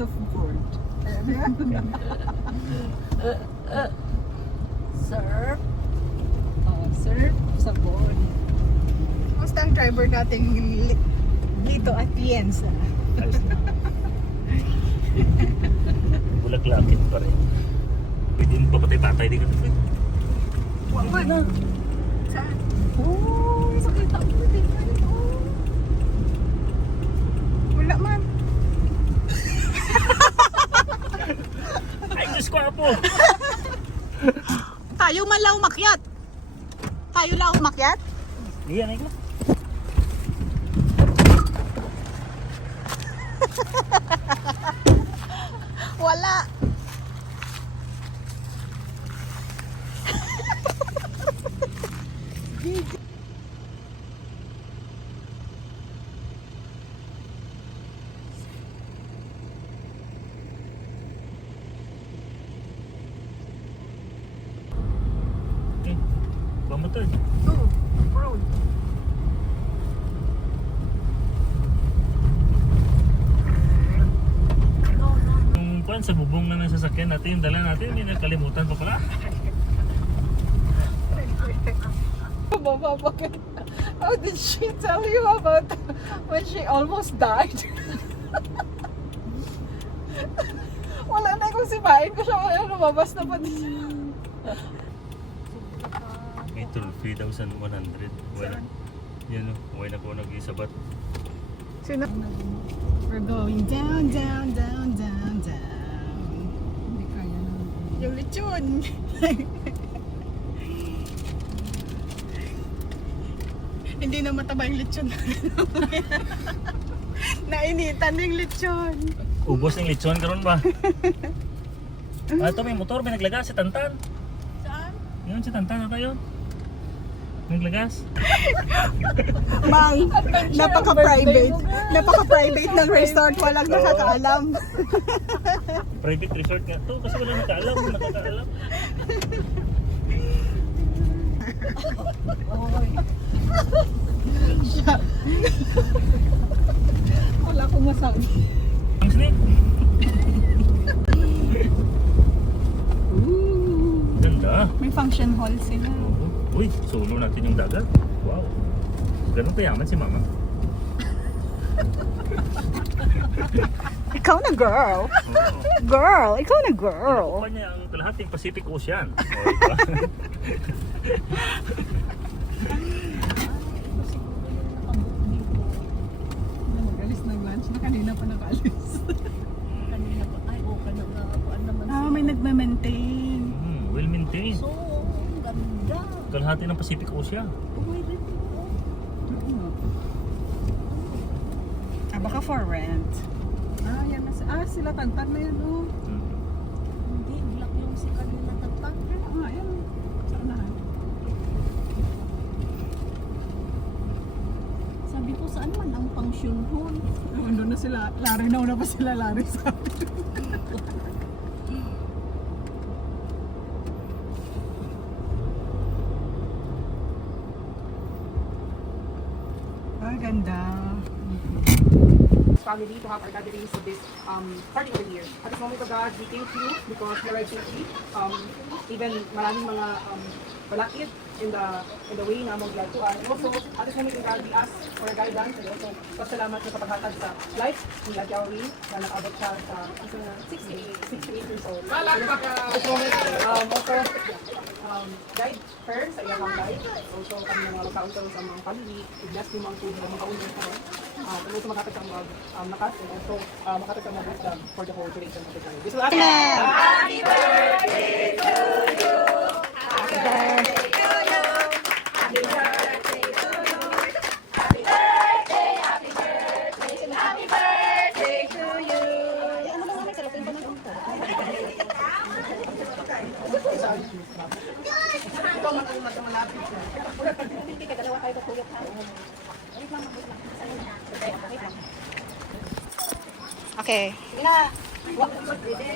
of food. Serve. Serve sabon. Kumusta ang driver natin dito at Pienza? Ayos na. Bulaklakit pa rin. Pwede mo papatay-patay di ka na pwede. Wala na. Saan? Oh, sakit ako. Wala man. Ay, Diyos ko po! Tayo man lang umakyat. Tayo lang umakyat? Iyan, ay ko. Wala. Eh, bamatay. Oh, road. Yung kuwan sa bubong na ng sasakyan natin, yung dala natin, may nakalimutan pa pala. How did she tell you about when she almost died? Wala na kung sipain ko siya. Wala lumabas na pa din. Ito, 3,100. Wala. Yan o, wala na po nag-isabat. Sino? We're going down, down, down, down, down. Hindi kaya na. Yung lechon. Hindi na mataba yung lechon. Nainitan yung lechon. Ubos yung lechon karon ba? Ito may motor, may naglagas si Tantan. Saan? Yun si Tantan na tayo. Naglagas. Mang, napaka-private. Napaka-private ng resort. Walang nakakaalam. Private resort nga to kasi wala nakaalam, nakakaalam. Wala akong masabi. Ang snake. Ganda. May function hall sila. Uy, solo natin yung dagat. Wow. Ganun kayaman si Mama. Ikaw na girl. Girl, ikaw na girl. Nakuha niya ang kalahating Pacific Ocean. O, diba? Nag-alis ng lunch na kanina pa nakalis. Kanina pa, ay, kanina naman Ah, may nagme-maintain. Well maintained. So, ang ganda. Kalahati ng Pacific Ocean. Pwede po. Baka for rent. Yan na. Sila Tantan na yun. Oh. Hindi, black yung si kanina tatang. Yan. Saan na? Sabi ko, saan man ang function hall? Doon na sila. Lari na una pa sila. Lari sa akin. Ganda. Family to have our gatherings of this particular year. At this moment of God, we thank you because you are safely. Even maraming mga balakid in the way na mong gatuan. And also, at this moment of God, we ask for guidance and also pasalamat sa kapaghatag sa life ni Ate Aureen na nakabot siya sa 68 years old. At this moment, also, guide her sa iyang life. Also, kami mga magkaunta sa mga family. I-bless niyo mga food na makaunta sa mga. And also makatag ang nakas and also makatag ang wisdom for the whole duration of the time. This will ask Happy birthday to you. Happy birthday to you. Happy birthday to you. Happy birthday, happy birthday, happy birthday to you. Ikaw man ang malapit. Hindi ka dalawa kayo tutulog ha. Okay.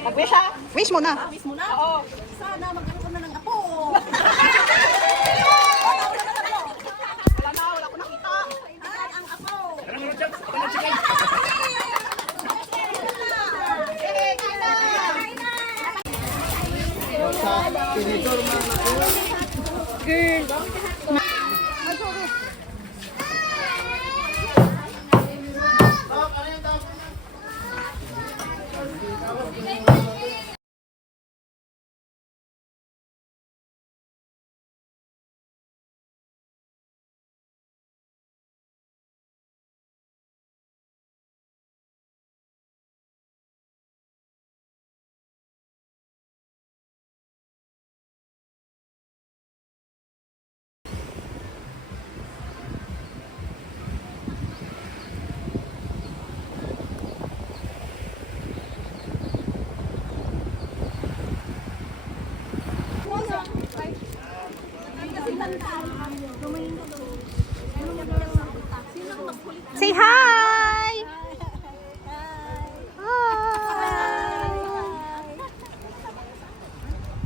Mag-wish ha? Wish mo na. Wish mo na? Oo. Sana mag-ano ka na ng apo. Wala ko nakita. Ang apo. Say hi!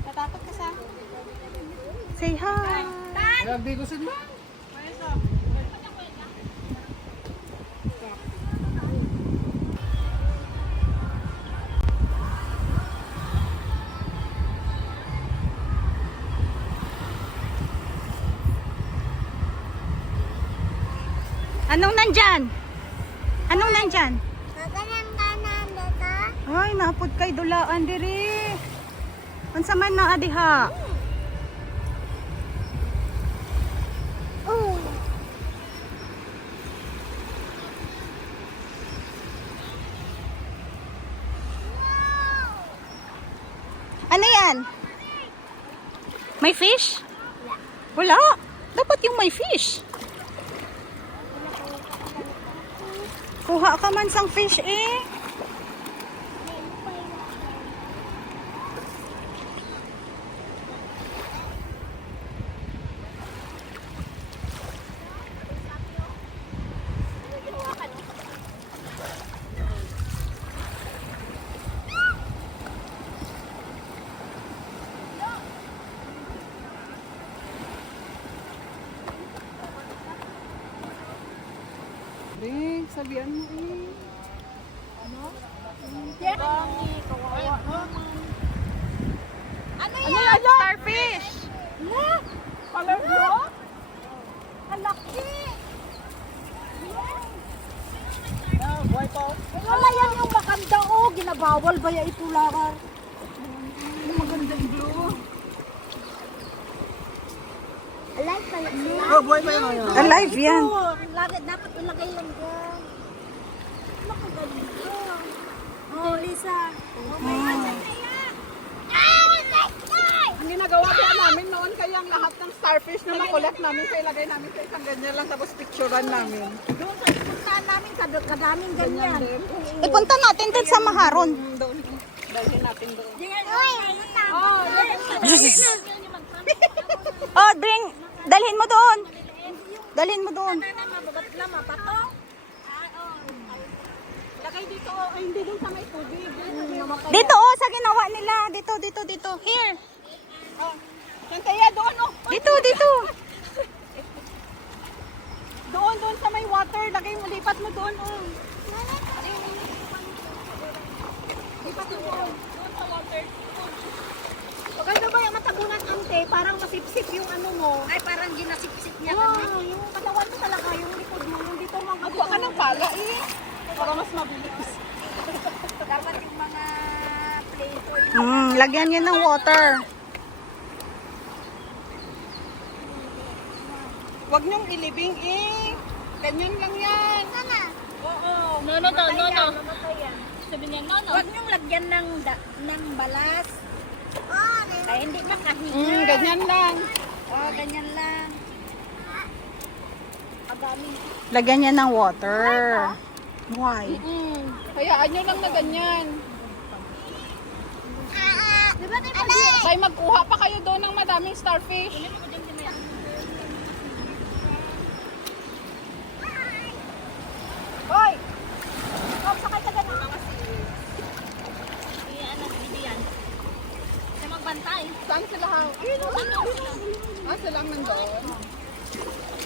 Natatakot ka sa? Say hi! Grabe ko sin mo. Anong nandyan? Anong nandyan? Maganang kanan dito. Ay, napod kay dulaan diri. Unsa man na adiha? Oh. Ano yan? May fish? Wala. Dapat yung may fish. Kuha ka man sang fish eh. Ring, sabihan mo eh. Ano yan? Starfish. Color blue? Malaki. Wala yan yung maganda oh. Ginabawal ba ya itulakan? Magandang blue. Alive pa yan. Oh, buhay pa yun. Alive yan. Lagi dapat ilagay lang dyan. Makaganda. Oh, Lisa. Oh my God. Ang ginagawa kaya namin noon kaya ang lahat ng starfish na makulit namin kaya ilagay namin sa isang ganyan lang tapos picturean namin. Doon sa ipuntahan namin, kadaming ganyan. Din. Ipunta natin din sa Maharon. Doon. Dalhin natin doon. Oh, dalhin mo doon. Dalhin mo doon. Lagay dito, ay hindi doon sa may tubig. Dito oh, sa ginawa nila. Dito. Here. Yan kaya doon oh. Dito. Doon sa may water. Lagay mo, lipat mo doon oh. Lipat mo doon. Doon sa water. Maganda ba yung matagunan ante? Parang masipsip yung ano mo. Ay, parang ginasipsip niya. Oh, Yung katawan mo talaga, yung likod mo, yung dito mo. Magkuha ka ng pala eh. Para mas mabilis. Dapat yung mga play Lagyan niya ng water. Huwag niyong ilibing eh. Ganyan lang yan. Oo. No. Sabi niya, no. Huwag niyong lagyan ng balas. Ay, hindi makahiga. Ganyan lang. Oh, ganyan lang. Adaming. Lagyan niya ng water. Why? Hayaan nyo lang na ganyan. Diba tayo Kaya magkuha pa kayo doon ng madaming starfish. Hoy! Ikaw, sakay ka dyan. Saan sila ha? Sila ang nandoon.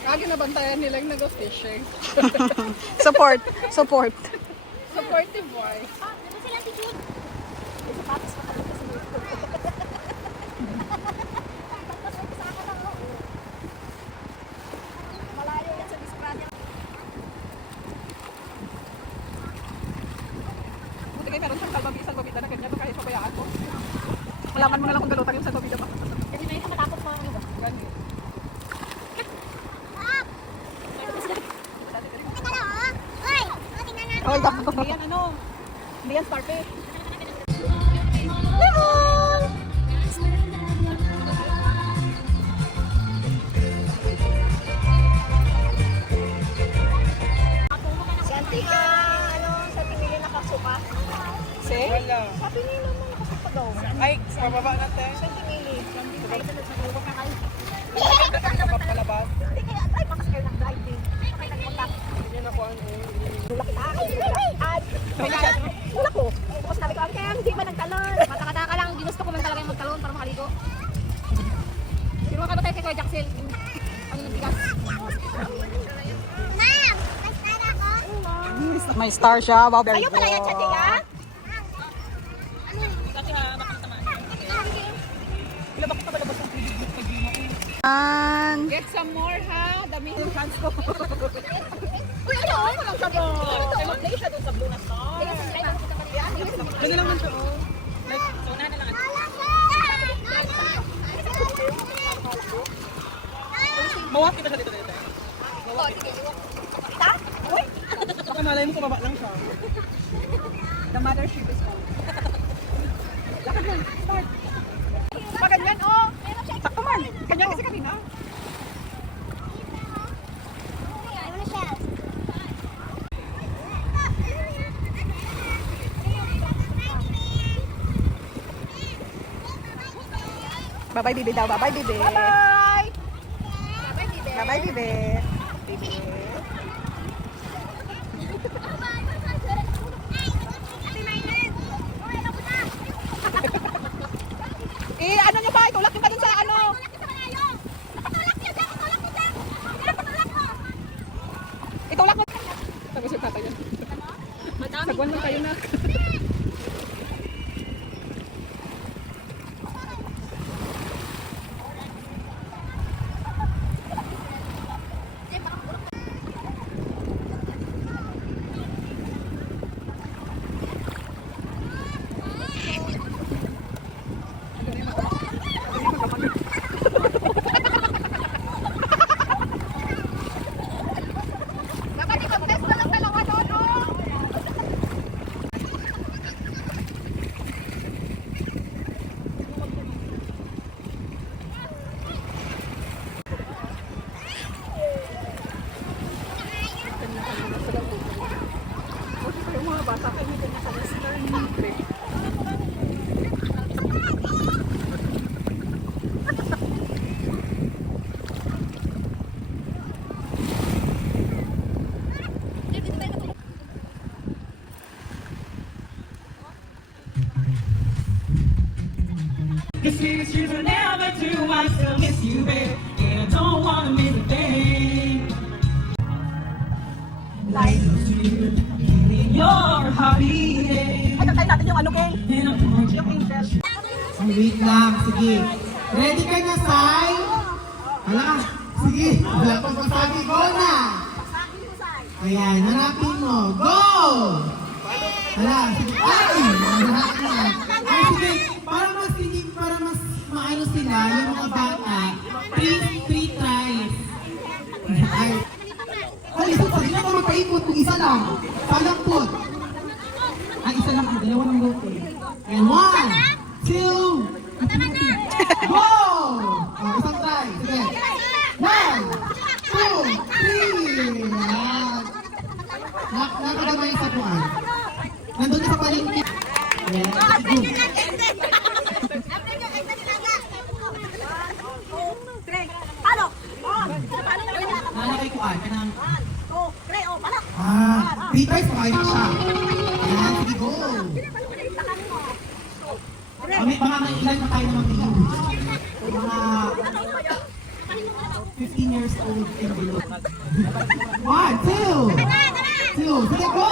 Lagi nabantayan nila yung nag-fishing. Support. Supportive boy. Alaman mo na lang kung galutang yung sa tubig pa. Kasi may matapos mo ang iba. Oy, dapat. Hindi yan ano. Hindi yan starfish. Si Auntie ka, ano, sa pinili nakasuka. Si? Wala. Sabi nila mo nakasuka daw. Ay, pababa natin. Sa pinili. Ay, sa nagsasawa ka kayo. Papalabas. Hindi kaya, ay, pakas kayo ng driving. Pakay nagpunta. Yan ako ano. Tulak kita. Ay, tulak ko. Tapos sabi ko, kaya hindi ba nagtalon? Matakataka lang, ginusto ko man talaga yung magtalon para makaligo. Pero ka ba tayo kay Kuya Jaxel? Ano nagbigas? May star siya. Wow, very Ayaw pala yan siya, Tia. And Get some more ha. Dami yung hands ko. Uy, ano? Ano lang sabi? Play siya dun sa Blue na Star. Ano lang nito? Mawak kita siya dito. Baka malay mo kumaba lang siya. The mothership is on. Lakad na. Start. Pag ganyan, oh. Sakto man. Ganyan kasi kanina. bye-bye, bibi daw. Bye-bye, bibi. Bye! Bye-bye, bibi. Bibi. Ano nyo ba? Itulak nyo ba dun sa ano? Itulak mo. Tapos yung tatay yan. Sagwan lang kayo na. Dapat i-contest na lang dalawa doon, oh. Yung mga bata kayo hindi na sa western. Cause sweetest dreams are never true. I still miss you, babe, and I don't wanna miss a thing. Life is real, in your heart beating. Ay, kantayin natin yung ano, King. And I want you. Yung angel. Wait lang, sige. Ready ka na, Sai? Hala, sige. Wala pang pasabi, go na! Ayan, hanapin mo. Go! Hala, sige. Ay! Hanap na. Ay, sige. Para mas maano sila, yung mga bata. Three tries. Ay. Ay, isa na magpaikot kung isa lang. Palampot. Ay, isa lang. Dalawa ng lote. And 1, 2, go! Oh, isang try. Sige. 1, 2, 3. Yan. Nakadamay sa kuan. Nandun na sa palengke. Ayan. Paano? Nalakay kuan. Kanang... 3, oh, paano? 3 tries pa kayo siya. Ayan. Sige, go. Mga ilan na tayo naman ngayon? Mga 15 years old and below. 1, 2, 2. Sige, go!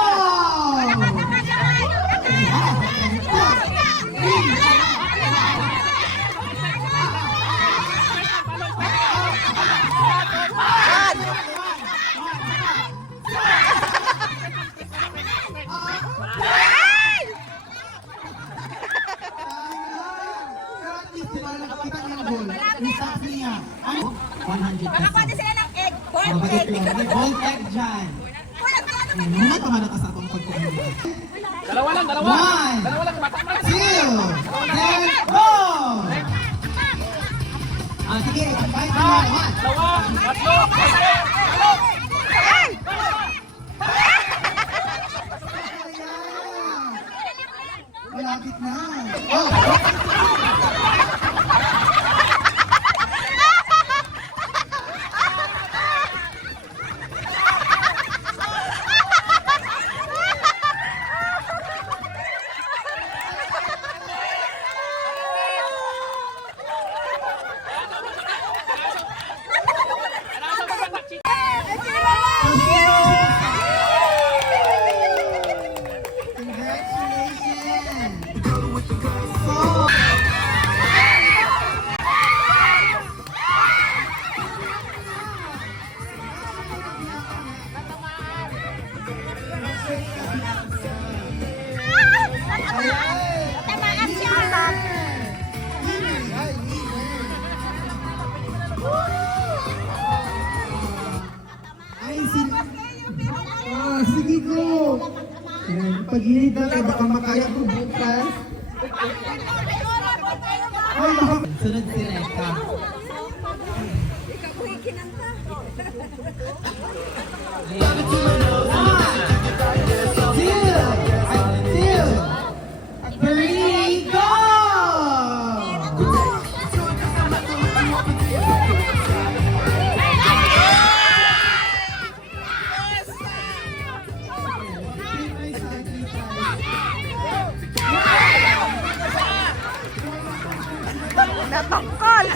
Results niya. Ano? 100 Baka pesos. pwede sila ng egg. Boiled Mabagay egg. ko. May gold egg dyan. Muna tumana ka sa akong pagkukuha. Dalawa lang, dalawa. One, Dalawa lang, bata man. 2, then go! Ah, sige, kahit na. One. Dalawa, tatlo. Malapit na. Oh! Congratulations! Tamaan siya. Ay, sige ko! Yan, pag-inid na kayo, baka makaya ko bukas. Ay, baka... Sunod si Reka. Three, go! Natangkal!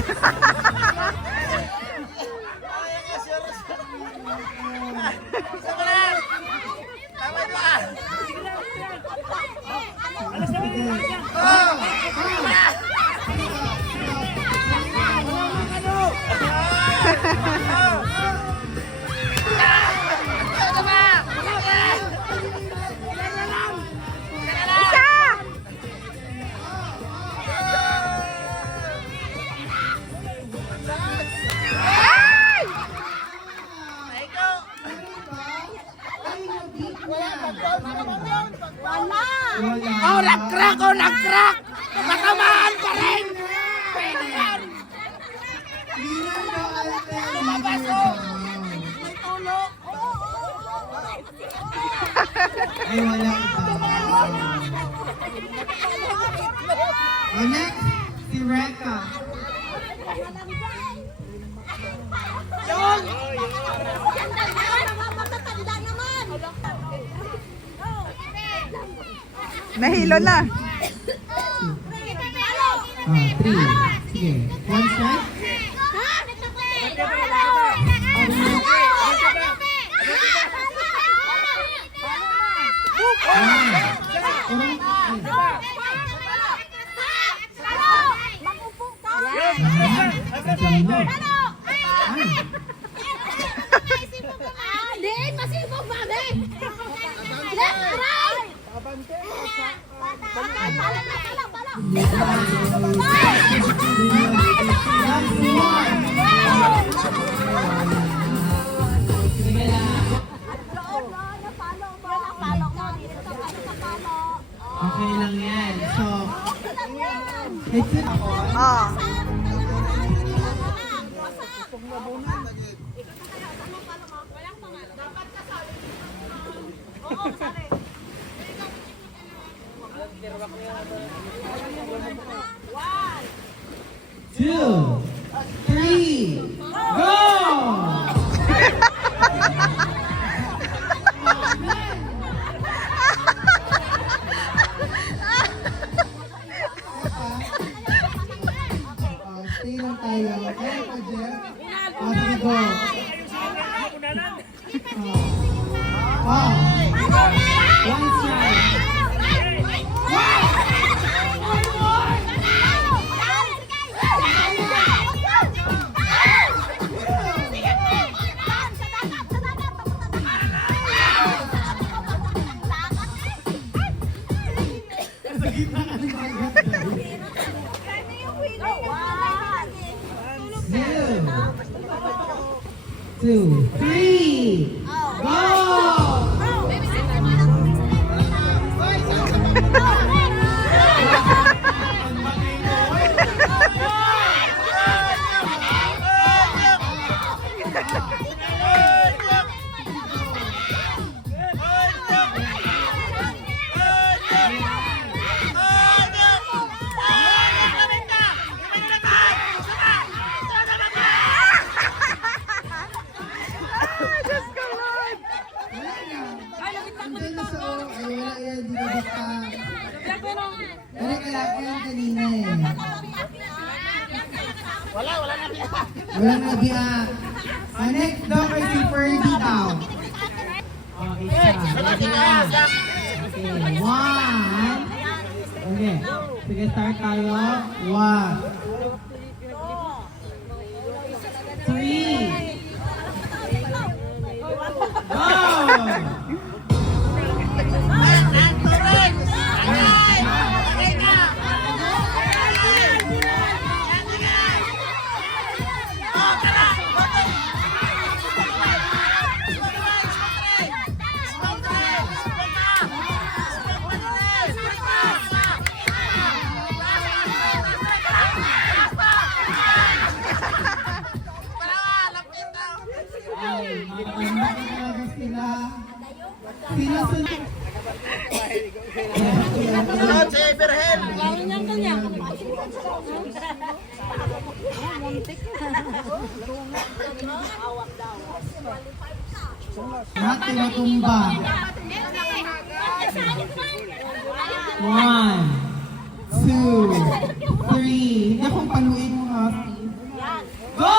Oh, nag-crack! Oh, nag-crack! Natamaan pa rin! Pwede yan! Lumabas ko! May tulo! Ay, wala ito. Oh, next, si Reka. Nahilo na. 3. Sige. One strike. Okay lang yan. So, it's it. Ah. Two, three, go! Stay lang tayo. Okay, pa, Jeff? Sige, go. One strike. 2, 3. Go! Andun na sa ay wala yan, di na basta. Pero kaya yan kanina eh. Walang nabiyak. Next daw kay si Ferdy daw. Okay, ready na. Okay, 1. Okay, sige start tayo. 1, 3. Go! Maganda talaga sila. Sinusunod. Sunod si Iberhen. Lahat tinatumba. 1, 2, 3. Hindi akong paluin mo ha. Go!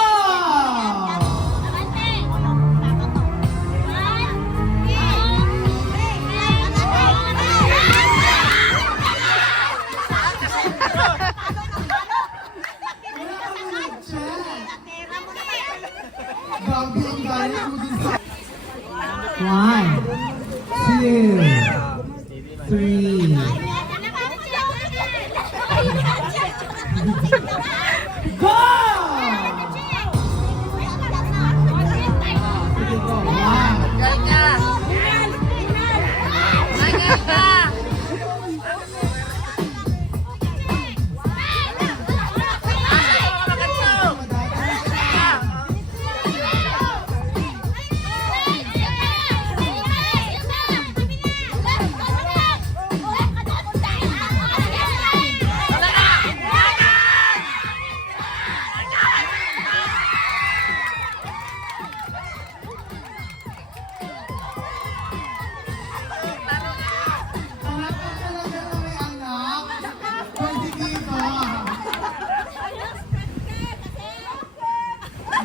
Grabe ang galit mo dun sa... 1, 2, 3. Go! Sige, go. 1.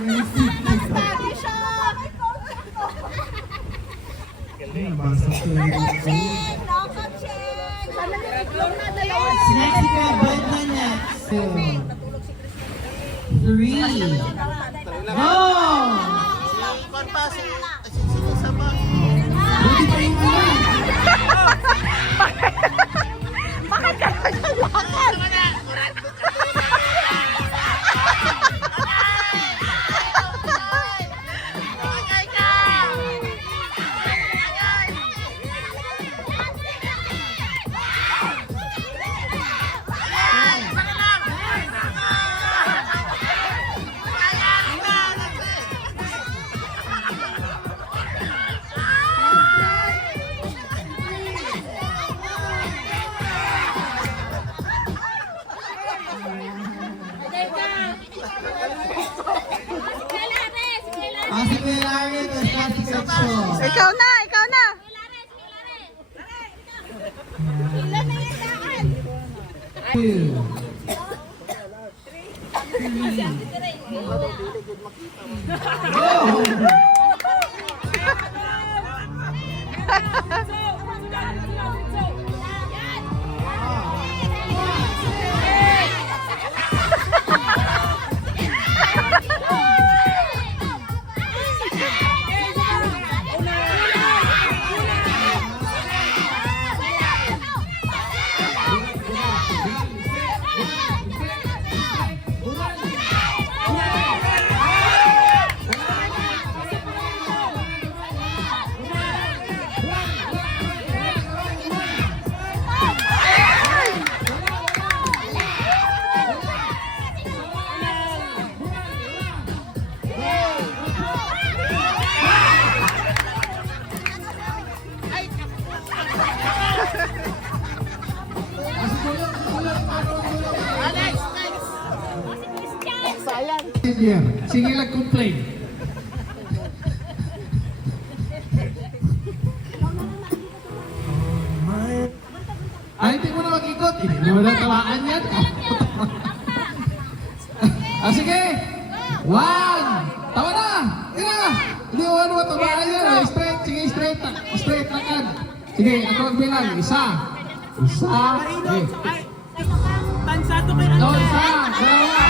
Next, bad na next. 2, 3. Go! Buti pa yung Bakit ka naglalakad? Ikaw na, ikaw na. Two. passenger. Sige lang complain. Ay, hindi mo na mag-ikot. Hindi mo na tawaan yan. Sige. 1. Tawa na. Ina. Hindi mo ano matawaan yan. Straight. Sige, straight. Straight lakad. Sige, ako magbilang. Isa. Okay. Tansato kay No, isa. Dalawa.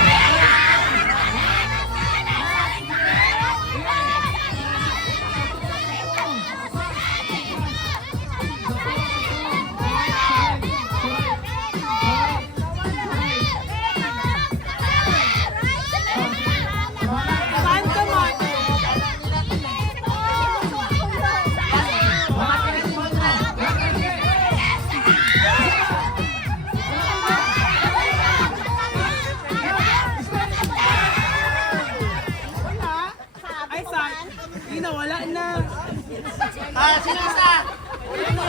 Ay, San. Hindi na, wala na.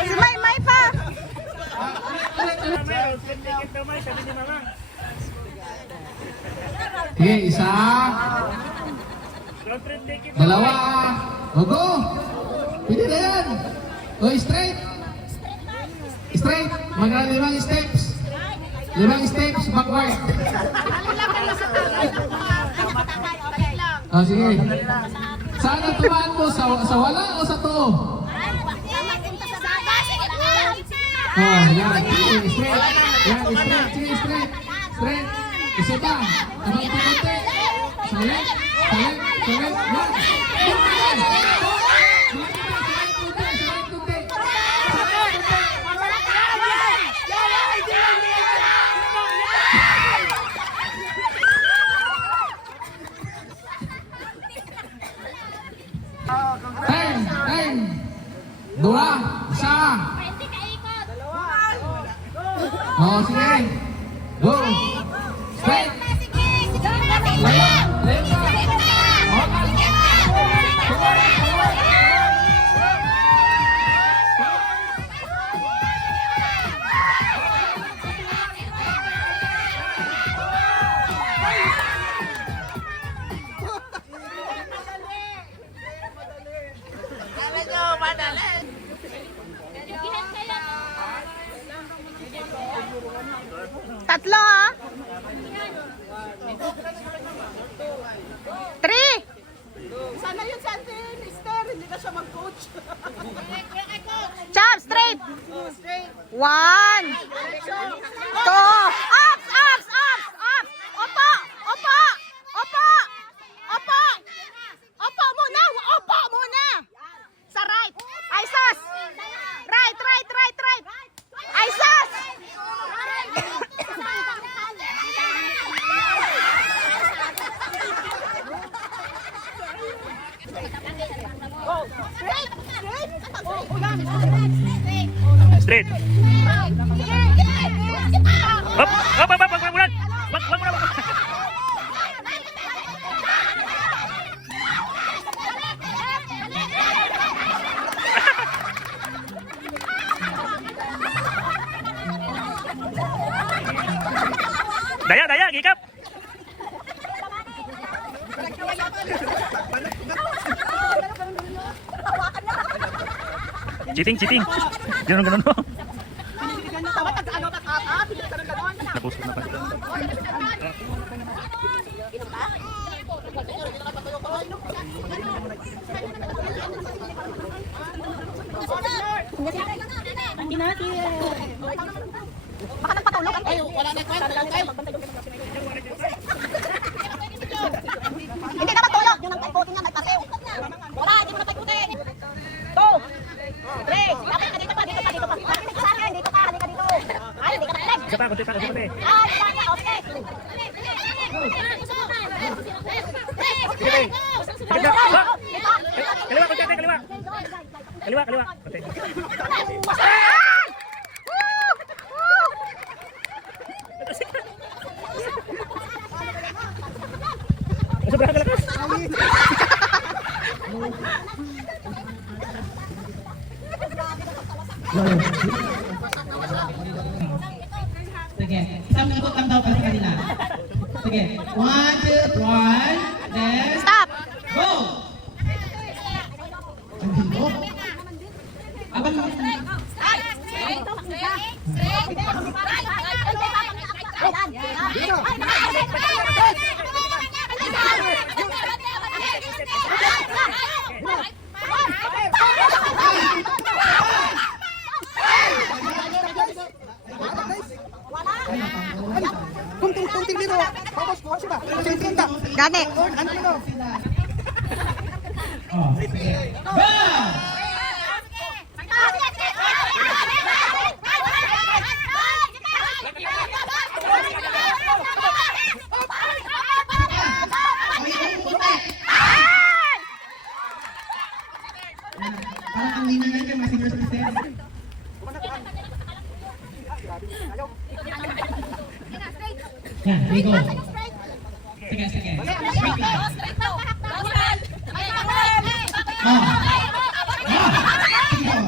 Si May pa. Sige, isa. Dalawa. O, go. Pwede na yan. O, straight. Straight. Magkano 5 steps. 5 steps backward. O, sige. Saan ang tumaan mo? Sa wala o sa to? Oh, yan. Sige, straight. Yan, straight. Sige, straight. Straight. Isa pa. Abang pa konti. Salit. Salit. Salit. Yan. Time. Dua. Isa. Oh, sige. Go. Straight. Tatlo ah. 3. Sana yun si Auntie Esther, hindi na siya mag-coach. Chop, straight. 1. 2. Ups, ups, ups, ups. Opo, opo, opo, opo. Opo muna, opo muna. Sa right. Ay, sus. Right. Ay, sus. Straight. Up. Wag mo lang. Daya, gikap. Cheating. Ganun mo. Napusok na pa. Baka nagpatulog ang tayo. Hindi na matulog. Yung nagpaikuti nga, nagpasew. Wala, hindi mo na paikutin. 2. 3. Dapat ka dito pa. Dito pa. Dito sa akin. Dito ka. Halika dito. Ay, hindi ka nakilig. Isa pa, kunti pa. Okay. Kaliwa. Kunti. Sobrang lakas. Sige, 1 minuto lang daw para sa kanila. Sige. sige. 1, 2, 1, then... Stop! Go! Ang dito. Abang mo. Kunting dito. Focus ko siya ba? Kunting ta. Gani. Ano dito? Oh, sige. Go! Parang ang linangan ka, masing first step. Yan, there you go. Sige, sige. Straight lang. Oh. Oh. Sige, oh.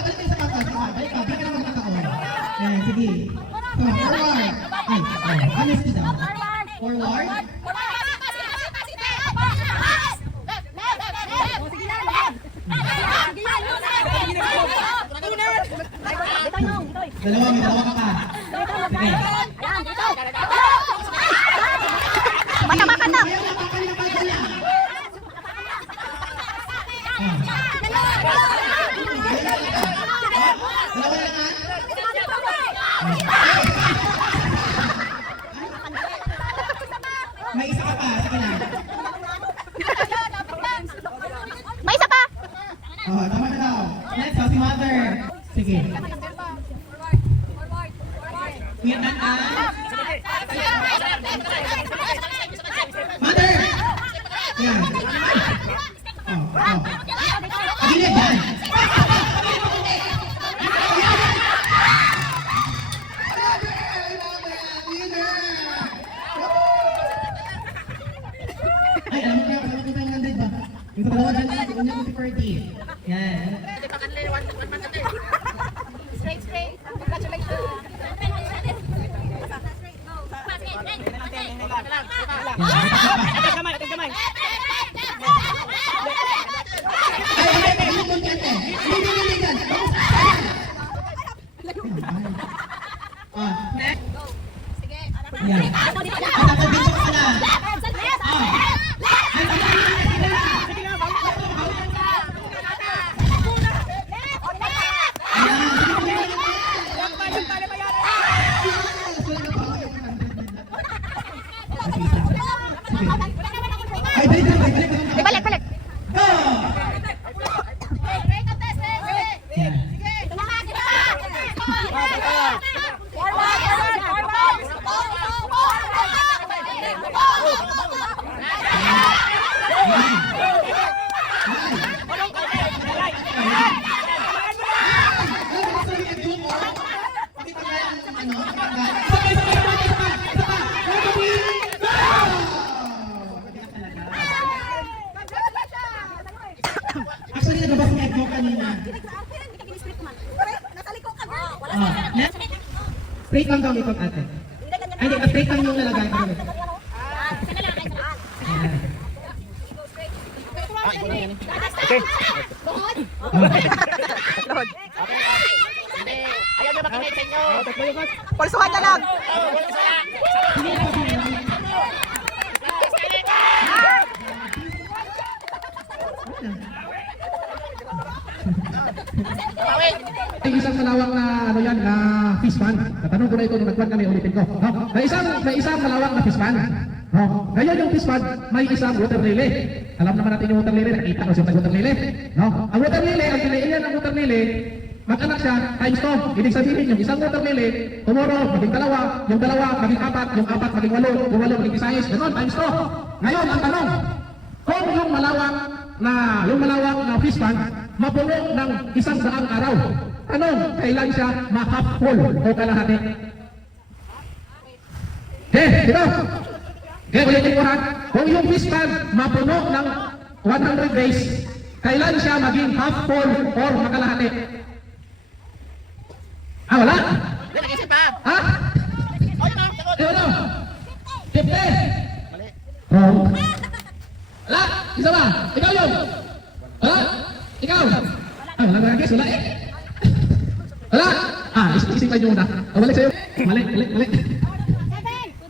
Balik kayo sa pangkal. Balik ka naman magkataon. Yan, sige. Oh, forward. Ay, oh. Ano speed daw? Forward. Dalawa, may dalawa ka pa. Sige. Matamakan na! Kaya napakan na pagkala. Dalawa lang ha? May isa ka pa. Sige lang. May isa pa! Oh, tama na daw. Next, si Mother. Sige. Kuya Tata. Mother! Yan. Oh, oh. Gilid yan. Ay, alam mo kaya kasama ko tayong 100 ba? Yung sa dalawa dyan, yung yung 40. Yan. Straight, straight. Congratulations. Kamay. Ay, yung kante. Hindi dyan. Ah, next. Yan. At ako dito ka na. Ay, balik. Balik! Go! Yan. Actually, nagabas ng egg kanina. Next. Straight lang daw ito ate. Ay, hindi. Straight lang yung nalagay ko. Pulsuhan na lang! Ay, isang malawak na ano yan na fish pan. Natanong ko na ito nung nagkuhan kami, ulitin ko. No? May isang malawak na fish pan. No? Ngayon yung fish pan, may isang water lily. Alam naman natin yung water lily, nakita ko siya ng water lily. No? Ang water lily, ang piliin ng water lily, mag-anak siya times 2. Ibig sabihin yung isang water lily, tomorrow maging dalawa, yung dalawa maging 4, yung 4 maging 8, yung 8 maging 16, ganun, times 2. Ngayon, ang tanong, kung yung malawak na fish pan, mapuno ng 100 araw. Anong kailan siya ma-half full o kalahati? Dito. Ulitin ko ha. Kung yung fish pan mapuno ng 100 days, kailan siya maging half full or makalahati? Wala? Ha? ano? 50. Wrong. Wala, isa ba? Ikaw yun. Wala, ikaw. Ah, wala na guys, wala eh. Wala. Ah, isipan nyo muna. Oh, balik sa'yo. Mali. 7, 2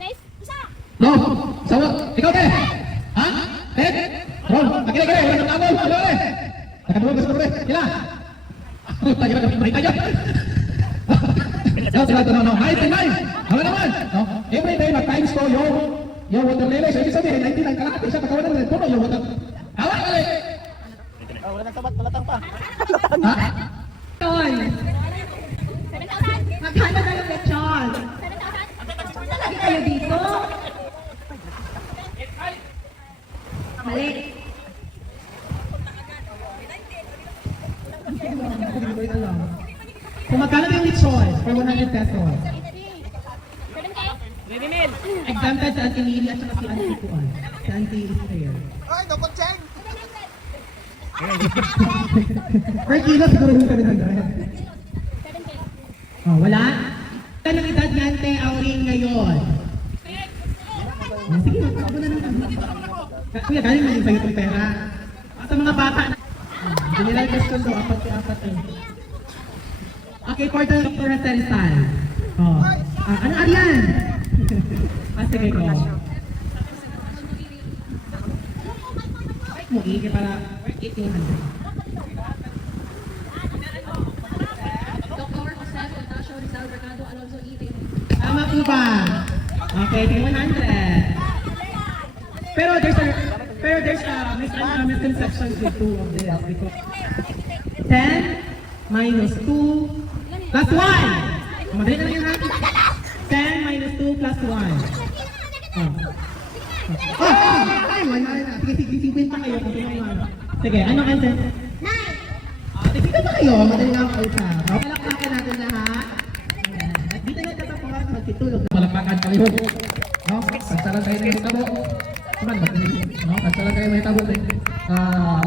days, isa. No, sawa. Ikaw te. Ha? Ted? Ron, kira. Wala nang tawag. Wala eh. Nakadua ka sa pare. Kila. Ako tayo na kami tayo. No. 99. Ano naman? No. Every day mag-times ko yung water level. So, ibig sabihin, 99 kalahati siya. Pagkawalan na rin. Puno yung water. Awak ka rin. Wala nang sabat, palatang pa. Ha? 7,000. Magkano na yung lechon? 7,000. Lagi kayo dito. Mali. Kung magkano na yung lechon for 100 pesos? 7K. Exempted si Auntie Lily at saka si Auntie Kuan. Si Auntie Israel. Per kilo siguro yung 700. 7K. Oh, wala? Anong edad niyan, te, Auring ngayon? Oh, sige, magkabo na lang. Kuya, galing na yung sa'yo itong pera. Sa mga bata. General question do, 4 eh. Okay, for the Rizal. Oh. Ano Arian? Sige ko. Mo iki para 1800. Dr. Jose Ignacio Rizal Mercado Alonso Eating. Tama po ba? Okay, 100. Pero there's a misconception with two of this because 10 minus 2 plus 1. Madali na lang yung natin. 10 minus 2 plus 1. Ay, wala na. Sige, 50 kayo kung pinag-1. Sige, ano answer? 9. Sige ba kayo? Madali lang ako isa. Palakpakan natin lahat. Ayan. Dito na tatapos magtitulog. Malakpakan kami ho. No? Kansalan kayo ng hitabo. Kuman, no? Kansalan kayo ng hitabo.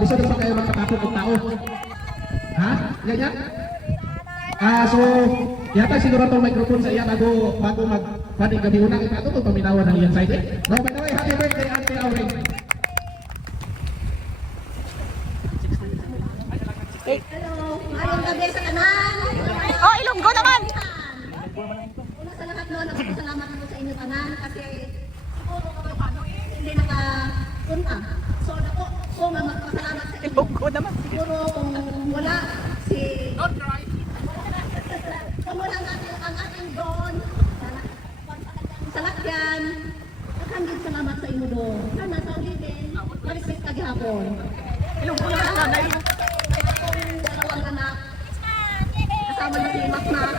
Lisod pa kayo magpatapos ng tao. Ha? Ganyan? So, yata siguro itong microphone sa iya bago mag-panig gabi unang ito kung paminawan ng iyan side. No, by the way, happy birthday, Auntie Auring. Hello. Ngayong gabi sa kanan. Oh, Ilonggo naman. Una sa lahat noon, nagpapasalamat ako sa inyo kanan kasi siguro hindi nakapunta. So ako nga magpasalamat sa inyo. Ilonggo naman. Siguro kung wala si... Kung wala ang ating doon, sa lakyan, maghangin salamat sa inyo doon. Sana sa ulitin, ma-respect ka gihapon. Ilonggo naman nanay. Kung dalawang anak, kasama na si Makna,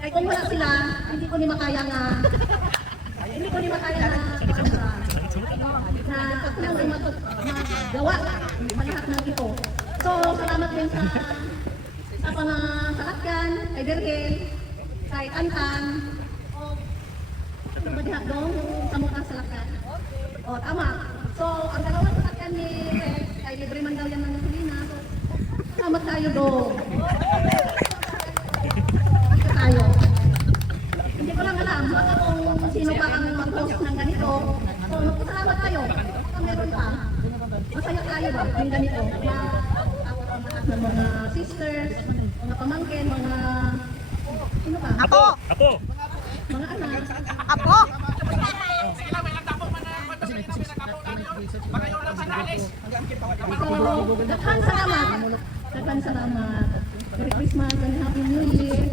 kaya kung wala sila, hindi ko ni makaya nga na kaklang ay magawa malahat ng ito. So, salamat din sa mga salakyan, kay Dergel, kay Tantan, o ano ba diha doon, yung samutang salakyan. O, tama. So, ang dalawang salakyan ni Rex, kay libre man daw yan ng gasolina. So, salamat tayo doon. Tayo. Hindi ko lang alam baka kung sino pa ang mag-host ng ganito. So, magpasalamat tayo. Kung meron pa, masaya tayo ba yung ganito? Ng mga sisters, mga pamangkin, mga... Sino pa? Apo. Apo! Mga anak. Apo. So, daghang salamat. Daghang salamat. Merry Christmas and Happy New Year.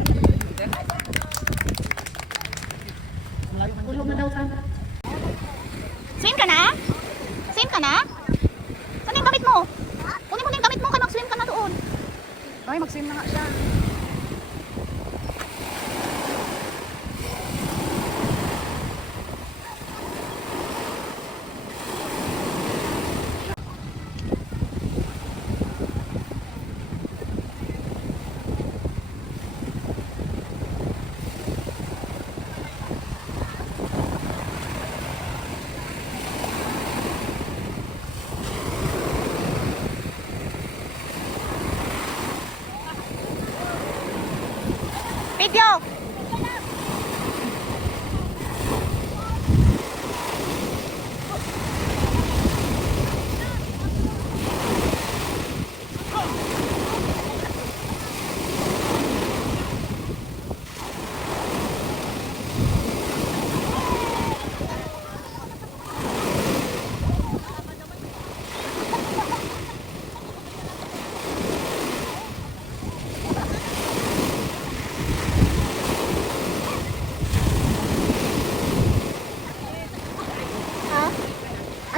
Ulog na daw ka. Swim ka na? Swim ka na? Saan yung gamit mo? Kunin mo na yung gamit mo, kaya mag-swim ka na doon. Ay, mag-swim na nga siya. Video!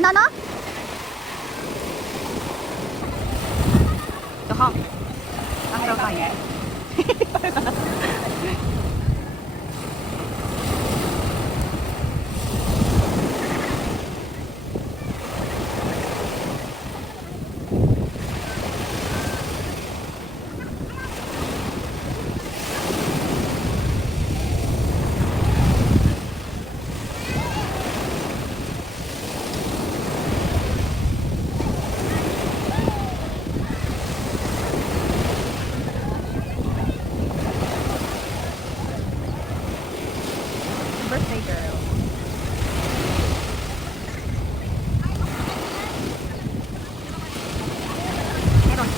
banana? Jaha. Ang raw tayo. Birthday girl. Meron.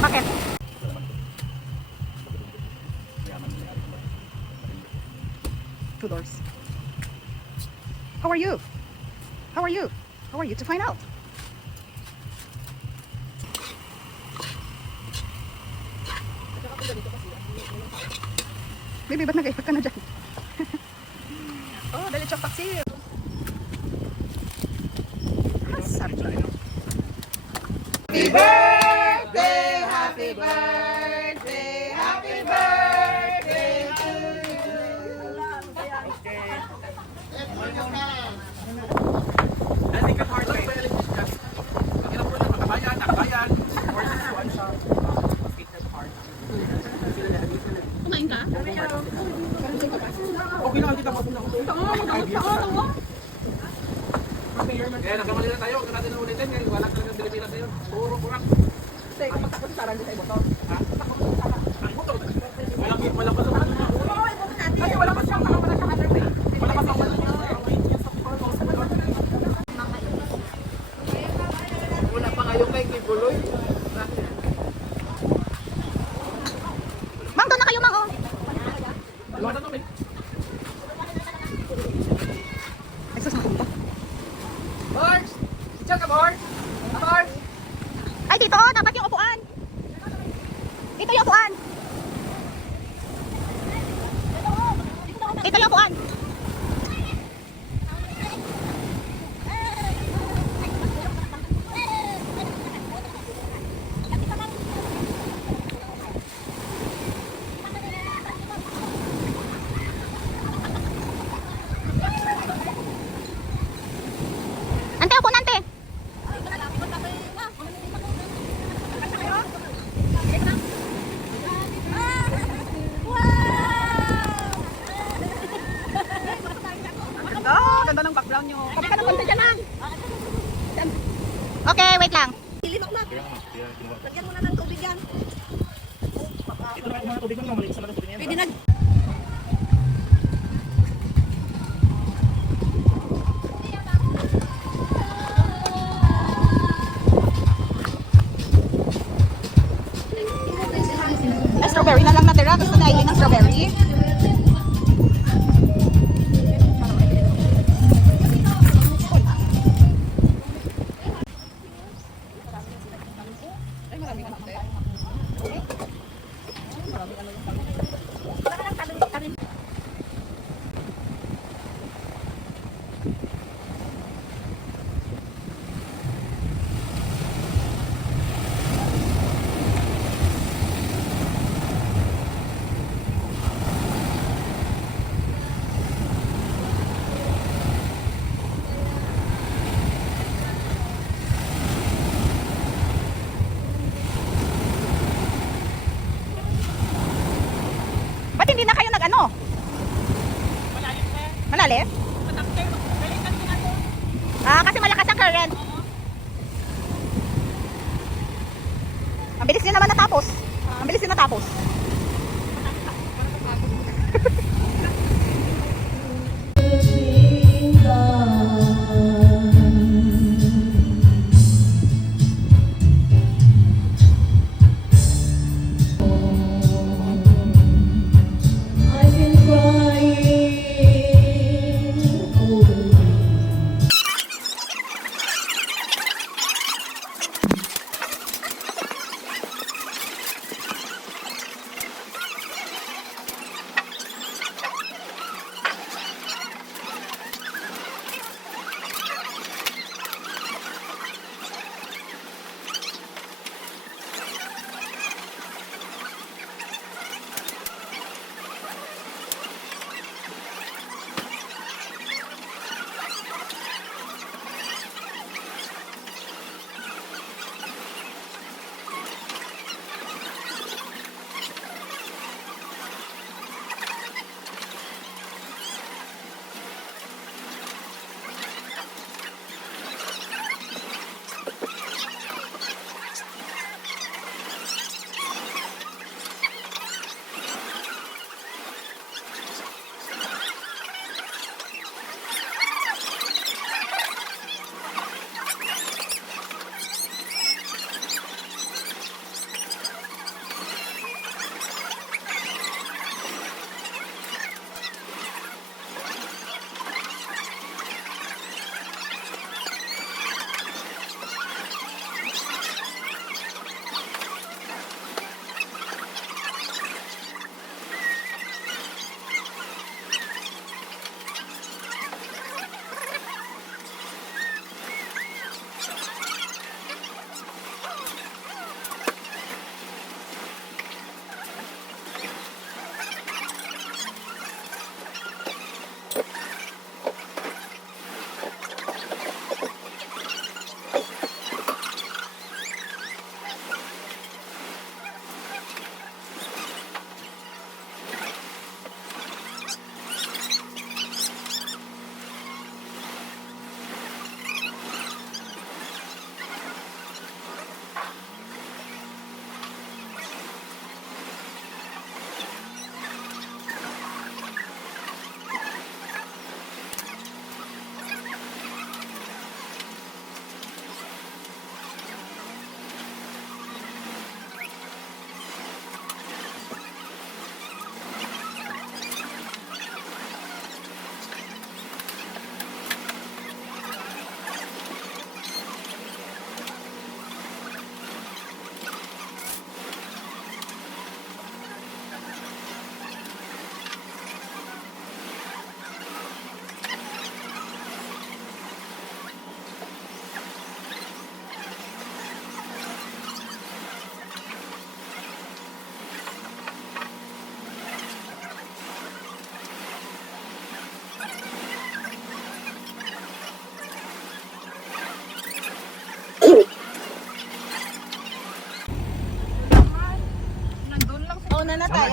Bakit? Two doors. How are you? How are you? How are you to find out? Baby, ba't nag-effort ka na dyan? Oh, dali chok taxi. Ah, sarap dyan. Happy birthday! Happy birthday! Happy birthday to you! Kumain ka? Okay lang, kita mo. Kaya nagkamali na tayo, huwag natin na ulitin. Ngayon, wala talagang Pilipinas na yun. Puro kurang. Kasi, kapag tapos sarang di tayo motor. Ha? Ang motor. Walang pa sa mga. Kasi wala pa siyang mga sa other way. Wala pa sa mga. Wala pa kayo kay Kibuloy. Mang, doon na kayo, Mang, oh. Wala na to, eh. Exos na kumpa. Marge! Diyan ka, Marge! Marge! Ay, dito, dapat yung upuan. Dito yung upuan. Dito yung upuan. Ante, upo na, ante. Ganda ng background nyo. Kapag ka napunta dyan lang. Okay, wait lang. Limak na. Lagyan mo na ng tubig yan. Ito naman yung mga tubig mo, malinis naman ang tubig niya. Pwede na. Strawberry na lang natira. Gusto na Aileen ng strawberry. Ba't hindi na kayo nag-ano? Malalim? Ah, kasi malakas ang current. Ang bilis din naman natapos. Ang bilis din natapos.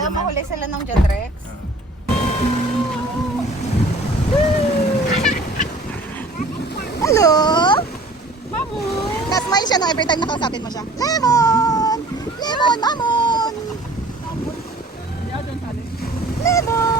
Kaya naman. mahuli sila ng Jodrex. Hello? Na-smile siya no every time nakausapin mo siya. Lemon! Lemon, mamon! Lemon!